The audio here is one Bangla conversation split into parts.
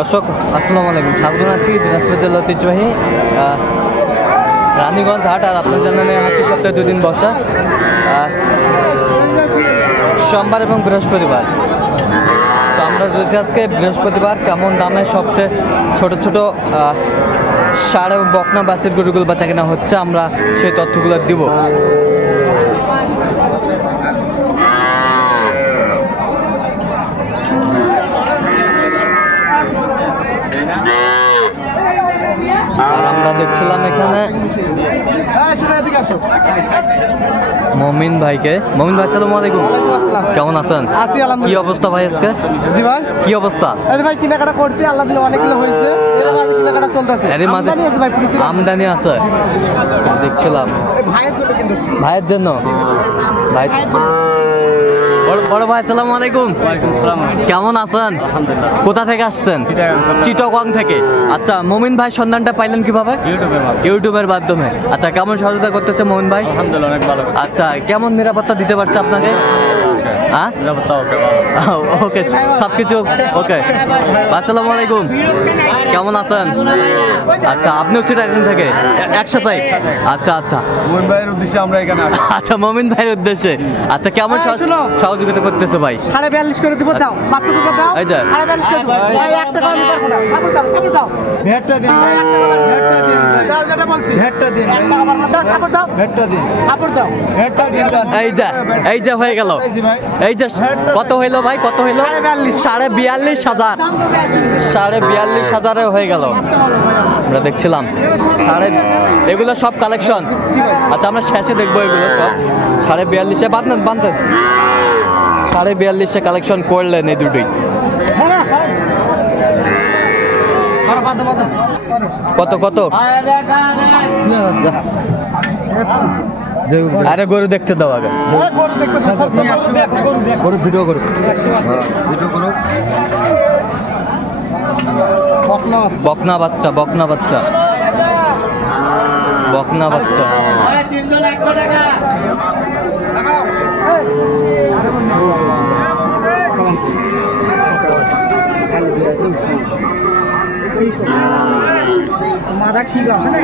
দর্শক আসসালামু আলাইকুম, স্বাগত জানাচ্ছি দিনাজপুর জেলার ঐতিহ্যবাহী রানীগঞ্জ হাট। আর আপনার জানেন হাটটি সপ্তাহে 2 দিন বসা, সোমবার এবং বৃহস্পতিবার। তো আমরা রয়েছি আজকে বৃহস্পতিবার। কেমন দামে সবচেয়ে ছোট ছোট ষাঁড় এবং বকনা বাছুর গরুগুলো বাচ্চা কেনা হচ্ছে, আমরা সেই তথ্যগুলো দিব। আর আমরা দেখছিলাম এখানে মমিন ভাইকে। মমিন ভাই আসসালামু আলাইকুম, কেমন আছেন? কি অবস্থা ভাই আজকে? জি ভাই, কি অবস্থা? আরে ভাই কেনাকাটা করছি, আল্লাহ দিলে অনেকগুলো হয়েছে, এর মাঝে কেনাকাটা চলতেছে। এর মাঝে আমদানি আছে দেখছিলাম। ভাইয়ের জন্য ভাই, বড় ভাই আসসালামু আলাইকুম, কেমন আছেন? কোথা থেকে আসছেন? চিটাগং থেকে। আচ্ছা মমিন ভাই সন্ধানটা পাইলেন কিভাবে? ইউটিউবের মাধ্যমে। আচ্ছা কেমন সহযোগিতা করতেছে মমিন ভাই? আলহামদুলিল্লাহ অনেক ভালো। আচ্ছা কেমন নিরাপত্তা দিতে পারছে আপনাকে? হ্যাঁ ওকে, সবকিছু ওকে। আসসালামু আলাইকুম, কেমন আছেন? আচ্ছা আপনিও চিটাগং থেকে একসাথে? আচ্ছা আচ্ছা, মমিন ভাইয়ের উদ্দেশ্যে আমরা এখানে আসি। আচ্ছা মমিন ভাইয়ের উদ্দেশ্যে। আচ্ছা কেমন সহযোগিতা করতেছে ভাই? 42.5 করে দিব, দাও বাচ্চা দুটো দাও। এই যে 42 করে দিব ভাই, 1 টাকা আমি পারবো না। কাপড় দাও ভেটটা দিন ভাই, ভেটটা দিন, দাও যেটা বলছি, ভেটটা দিন, 1 টাকা পারবো না। দাও কাপড় দাও, ভেটটা দিন, কাপড় দাও, ভেটটা দিন। এই যে হয়ে গেল। এই যে কত হইলো ভাই, কত হইলো? 42,500। 42,500 হয়ে গেল। আমরা দেখছিলাম এগুলো সব কালেকশন। আচ্ছা আমরা শেষে দেখবো এগুলো সব। 42,500 বাঁধেন 42,500 কালেকশন করলেন এই দুটোই। কত কত? আরে গরু দেখতে দাও আগে, গরু ভিডিও করো, ভিডিও করো। বকনা বাচ্চা, বকনা বাচ্চা, বকনা বাচ্চা। মাথা ঠিক আছে না?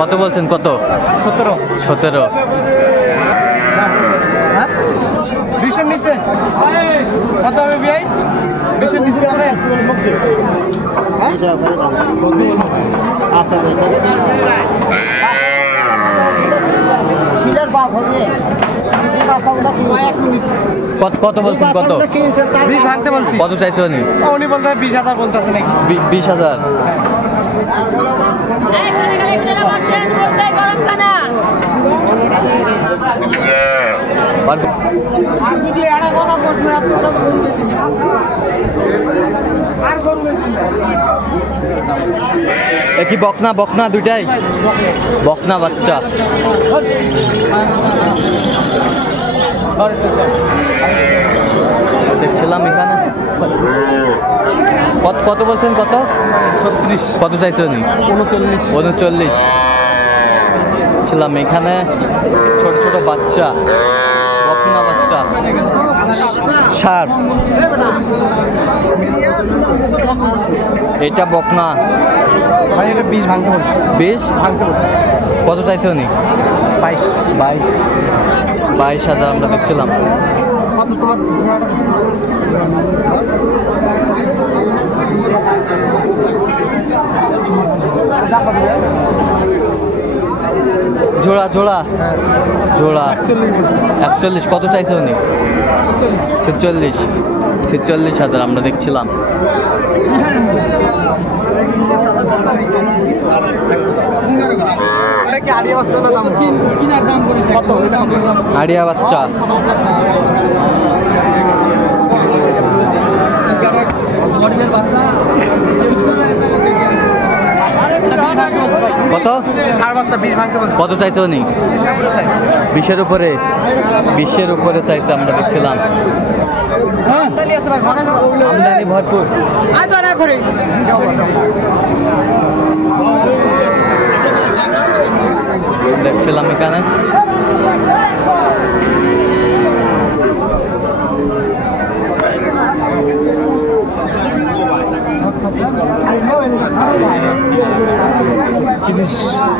কত বলছেন? কত? 17। 20-এর নিচে কত হবে ভাই? 20-এর নিচে হবে? আচ্ছা শিলার বাপ হবে। কত বলছেন? কত? 20 ভাঙতে বলছি। কত চাইছো? উনি বলতে 20,000 বলতেছে নাকি? 20,000। কি বকনা? বকনা দুইটাই বকনা বাচ্চা। দেখছিলাম এখানে। কত বলছেন? কত? 36। কত চাইছো? 39। ছিলাম এখানে ছোট ছোট বাচ্চা, বকনা বাচ্চা, ষাঁড়। এটা বকনা ভাই, এটা 20 ভাঙতে বলছি। 20 ভাঙতে বলছি। কত চাইছো? 22,000 আমরা দেখছিলাম। জোড়া জোড়া জোড়া 41। কত চাইছে উনি? 46,000 আমরা দেখছিলাম। আড়িয়া বাচ্চা। কত? কত চাইছে উনি? 20-এর উপরে। 20-এর উপরে চাইছে আমরা দেখছিলাম। আমদানি ভরপুর। দেখছিলাম এখানে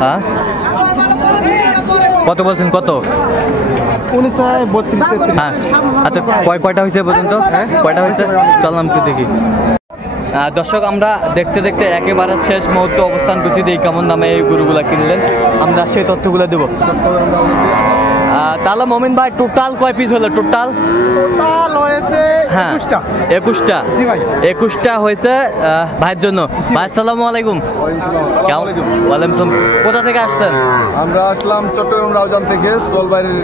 হ্যাঁ কত বলছেন কত? উনি চায় 32-33। হ্যাঁ আচ্ছা কয়টা হয়েছে পর্যন্ত? কয়টা হয়েছে চললাম একটু দেখি। দর্শক আমরা দেখতে দেখতে একেবারে শেষ মুহূর্তে অবস্থান করছি, এই কেমন দামে এই গরুগুলা কিনলেন আমরা সেই তথ্যগুলো দেবো। তাহলে মমিন ভাই টোটাল কয় পিস হলো? টোটাল হয়েছে হ্যাঁ 21টা। জি ভাই 21টা হয়েছে ভাইয়ের জন্য। ভাই আসসালামু আলাইকুম। ওয়ালাইকুম আসসালাম। কোথা থেকে আসছেন? আমরা আসলাম চট্টগ্রাম রাউজান থেকে সোলবাড়ির।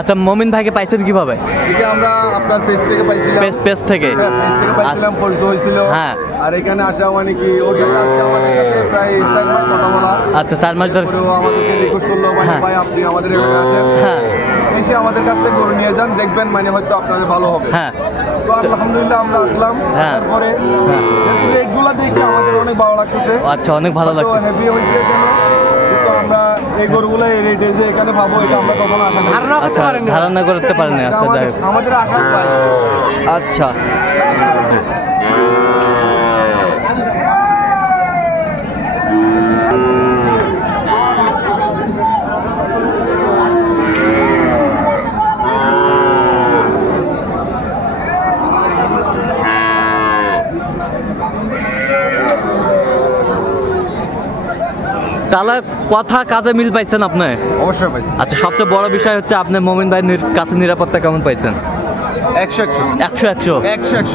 আচ্ছা মমিন ভাইকে পাইছেন কিভাবে? এটা আমরা আপনার পেজ থেকে পাইছিলাম। পেজ থেকে পেজ থেকে পাইছিলাম, পরিচয় হয়েছিল। হ্যাঁ আর এখানে আসা মানে কি ওর সাথে আজকে আমাদের সাথে প্রায় 4 মাস কথা বলা। আচ্ছা 4 মাস ধরে ও আমাদেরকে রিকোয়েস্ট করলো মানে হ্যাঁ। ভাই আপনি আমাদের এখানে আসেন, হ্যাঁ এসে আমাদের কাছ থেকে গরু নিয়ে যান, দেখবেন মানে হয়তো আপনাদের ভালো হবে। হ্যাঁ তো আলহামদুলিল্লাহ আমরা আসলাম। হ্যাঁ। তারপরে হ্যাঁ। রেটগুলো দেখে আমাদের অনেক ভালো লাগতেছে। আচ্ছা অনেক ভালো তো লাগছে। হ্যাপি হয়েছে কেন কিন্তু আমরা এই গরুগুলো এই রেটে যে এখানে পাবো এটা আমরা কখনো আশা করি না। আচ্ছা ধারণা করতে পারেন না। এটা আচ্ছা যাই হোক। আমাদের আশার প্রায়। আচ্ছা তাহলে কথা কাজে মিল পাইছেন আপনি? অবশ্যই পাইছি। আচ্ছা সবচেয়ে বড় বিষয় হচ্ছে আপনি মমিন ভাইয়ের কাছে নিরাপত্তা কেমন পাইছেন? 100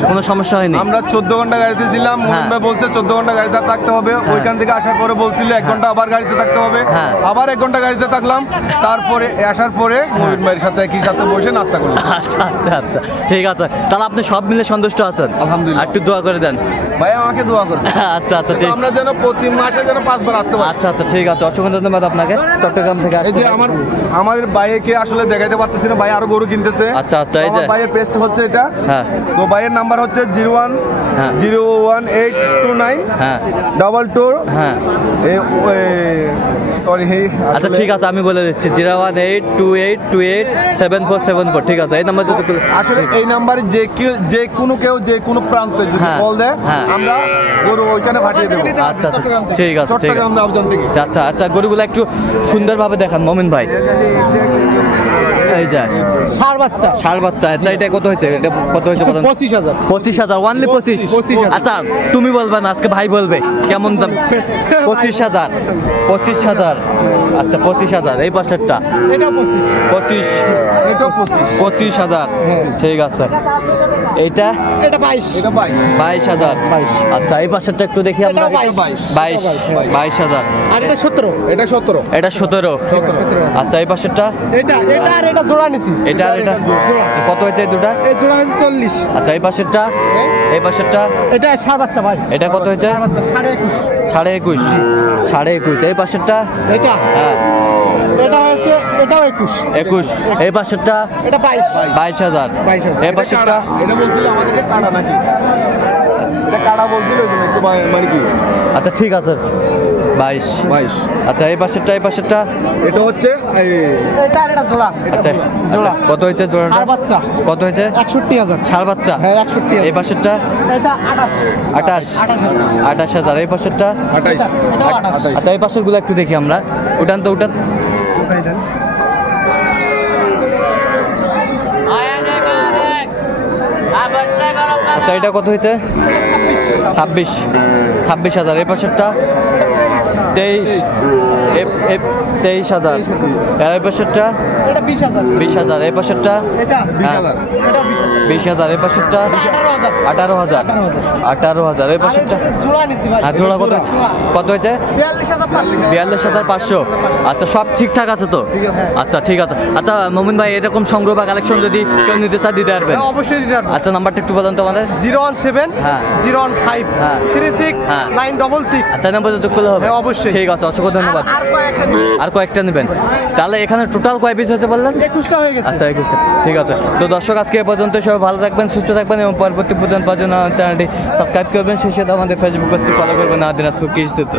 কোনো সমস্যা হয়নি? আমরা 14 ঘন্টা গাড়িতে ছিলাম। হ্যাঁ। মোহন ভাই বলছে 14 ঘন্টা গাড়িতে থাকতে হবে। ওইখান থেকে আসার পরে বলছিল 1 ঘন্টা আবার গাড়িতে থাকতে হবে। হ্যাঁ। আবার 1 ঘন্টা গাড়িতে থাকলাম। তারপরে আসার পরে মোহন ভাইয়ের সাথে একই সাথে বসে নাস্তা করলাম। আচ্ছা আচ্ছা আচ্ছা ঠিক আছে। তাহলে আপনি সব মিলে সন্তুষ্ট আছেন? আলহামদুলিল্লাহ। একটু দোয়া করে দেন। ভাই আমাকে দোয়া করুন। আচ্ছা আচ্ছা ঠিক আমরা যেন প্রতি মাসে যেন 5 বার আসতে পারি। আচ্ছা আচ্ছা ঠিক আছে। অসংখ্য ধন্যবাদ আপনাকে চট্টগ্রাম থেকে এই যে আমাদের ভাইকে আসলে দেখাইতে পারতেছি না, ভাই আরো গরু কিনতেছে। আচ্ছা আচ্ছা এই যে আমার ভাইয়ের পেস্ট হচ্ছে এটা। হ্যাঁ তো ভাইয়ের নাম্বার হচ্ছে হ্যাঁ। 010829 হ্যাঁ 22 হ্যাঁ সরি আচ্ছা ঠিক আছে আমি বলে দিচ্ছি 01828287474 ঠিক আছে এই নাম্বার যদি আসলে এই নাম্বারে যে কোনো কেউ যে কোনো প্রান্তে যদি হ্যাঁ, কল দেয় হ্যাঁ। আমরা গরু ওইখানে পাঠিয়ে দেবো। আচ্ছা আচ্ছা ঠিক আছে ঠিক চট্টগ্রাম আছে রাউজান থেকে। আচ্ছা আচ্ছা গরুগুলো একটু সুন্দরভাবে দেখান মমিন ভাই। এই যায় ষাঁড় বাচ্চা ষাঁড় বাচ্চা। আচ্ছা এটা কত হয়েছে? এটা কত হয়েছে? 25,000। 25,000 অনলি 25,000। আচ্ছা তুমি বলবে না আজকে ভাই বলবে কেমন দাম? 25,000 25,000 আচ্ছা 25,000 এই পাশেরটা এটা 25। 25 এটা 25। 25,000 ঠিক আছে। এইটা এটা 22। এটা 22,000 22 আচ্ছা এই পাশেরটা একটু দেখি আমরা। এটাও 22 22,000 আর এটা 17। এটা 17। এটা 17 আচ্ছা এই পাশেরটা এটা আর এটা জোড়া নিছি। এটা আর এটা আচ্ছা কত হয়েছে এই দুটা? এই জোড়া হচ্ছে 40। আচ্ছা এই পাশেরটা এই পাশেরটা এটা ষাঁড় বাচ্চা ভাই। এটা কত হয়েছে? ষাঁড় বাচ্চা 21.5। 21.5 এই পাশেরটা এটা হ্যাঁ এটা হচ্ছে এটাও 21। 21 এই পাশেরটা এটা 22। 22,000 এই পাশেরটা এটা বলছিল আমাদেরকে কাটা নাকি? এটা কাটা বলছিল একটু মানে কি? আচ্ছা ঠিক আছে 22 আচ্ছা এই পাশেরটা এটা হচ্ছে এটা আর এটা জোড়া। আচ্ছা জোড়া। কত হয়েছে জোড়াটা? ষাঁড় বাচ্চা কত হয়েছে? 61,000। ষাঁড় বাচ্চা হ্যাঁ 61,000। এই পাশেরটা এটা 28। 28,000 এই পাশেরটা 28। এটাও 28। আচ্ছা এই পাশের গুলো একটু দেখি আমরা। উঠান তো উঠান। আচ্ছা এটা কত হয়েছে? 26,000 এই পাশেরটা 23,000 এই পাশেরটা এটা 20,000। 20,000 এই পাশেরটা এটা হ্যাঁ 20,000। 20,000 এই পাশেরটা 18,000। 18,000 এই পাশেরটা জোড়া নিছি ভাই। হ্যাঁ জোড়া কত হয়েছে? কত হয়েছে? 42,500। 42,500 আচ্ছা সব ঠিকঠাক আছে তো? আচ্ছা ঠিক আছে। আচ্ছা মমিন ভাই এরকম সংগ্রহ বা কালেকশন যদি কেউ নিতে চায় দিতে পারবেন? হ্যাঁ, অবশ্যই দিতে পারবো। আচ্ছা নাম্বারটা একটু বলেন তো আমাদের। 017 হ্যাঁ। 015 হ্যাঁ। 36 হ্যাঁ। 966। আচ্ছা নাম্বার যোগ করলে হবে? হ্যাঁ, অবশ্যই। ঠিক আছে অসংখ্য ধন্যবাদ। আর কয়েকটা আর কয়েকটা নেবেন তাহলে এখানে টোটাল কয় পিস হয়েছে বললেন? 21টা হয়ে গেছে। আচ্ছা 21টা ঠিক আছে। তো দর্শক আজকে এ পর্যন্ত সবাই ভালো থাকবেন সুস্থ থাকবেন এবং পরবর্তী পর্যন্ত চ্যানেলটি সাবস্ক্রাইব করবেন সেই সাথে আমাদের ফেসবুক পেজটি ফলো করবেন দিনাজপুর কৃষি চিত্র।